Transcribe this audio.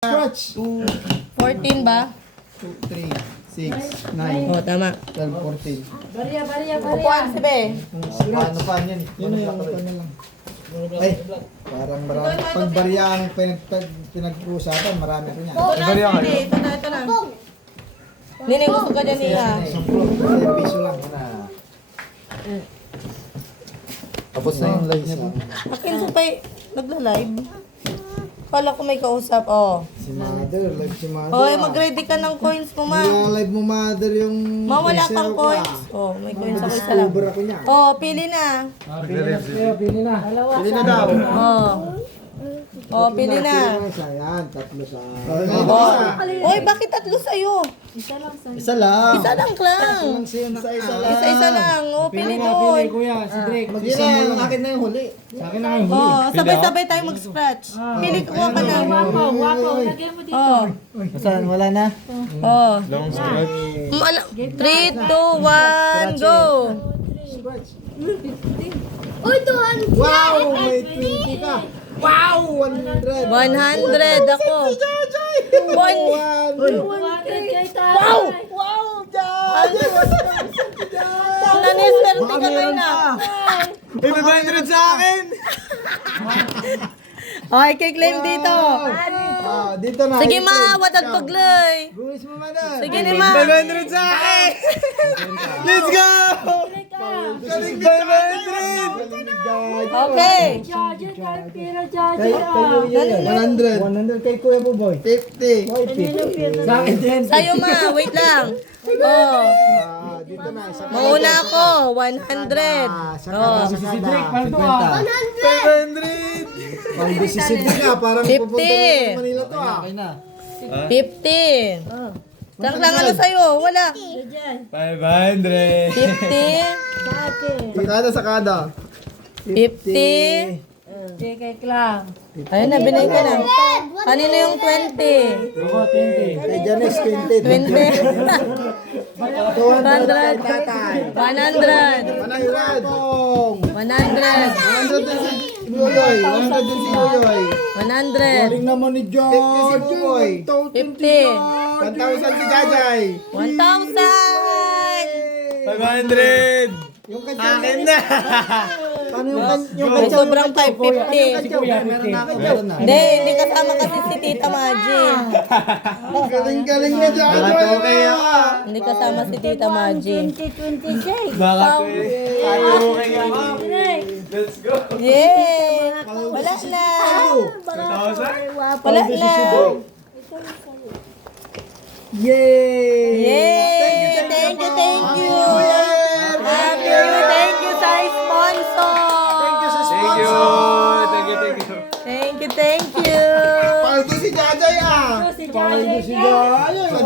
Scratch. 14 ba? 2, 3, 6, 9, Oo, tama. 12, 14. Upuan si Be. Paano pa yan? Yun yung ano lang. Ay, parang marami. Pag barya ang pinag-uusapan, marami rin yan. Ito na. Nini, gusto ka dyan niya. 10 piso lang. Tapos na yung live niya. Akin sa pay, nagla-live. Kala ko may kausap, oh. Si Mother, live si Mother. Hoy, mag-ready ka ng coins mo, ma. Live mo Mother yung... Mawala presyo kang ko, coins. Oh, may coins ako isa lang. Discover ako niya. Oh, pili na. Pili na daw. Oh. Oh, pili na. Isa yan, tatlo sa... Hoy, bakit tatlo sa'yo? Isa lang. Isa lang lang. Isa lang. Oh, pili doon. Mag-isa mo lang. Akin na yung huli. Oh, sabay-sabay tayo mag-scratch. Pili ko ka na. Oh. Saan? Wala na? Oh. Long scratch. 3, 2, 1, go. Uy, 200! Wow! May 20 ka! Wow! 100! 100 ako. 1. Wow! Wow! Dad! Naniswerte ka tayo na. May 500 sa akin! Okay, kiklaim dito. Dito na. Sige ma, watag pagloy. Buwis mo man na. Sige ni ma. 500 sa akin! Let's go! Galing 500! Okay. 100. 100 kay Kuya Buboy. 50. Sa akin din. Sa'yo ma, wait lang. Oh. Dito na. Isa ka. Mauna ako, 100. Oh. Si Drake, 500! Pang decisive ka, parang 50. pupunta na sa Manila to ah. 50. Lang ano sa'yo? Wala. 500. 50. Sakada. 50. Ayun na, binay ka na. Kanino yung 20? Kay Janice, 20. 20. 200. 100. 100. Manayuad. 100. 100 din si Yoyoy. 100 din si Yoyoy. 100. Naman ni John. 50 si Buboy. 50. 1,000 si Jajay. 1,000. 500. Yung kanya. Akin na. Paano yung May kanya? sobrang 550. Meron na. Hindi kasama kasi si Tita Maji. Galing na Jajay. Okay ako. Hindi kasama si Tita Maji. 2026! Baka okay ako. Let's go. Yay! Wala na. 2,000? Wala na. Yay! Yay! Thank you. Thank you sa sponsor. Thank you. Thank you. Paldo si Jajay ah. Si Jajay. Si Jajay.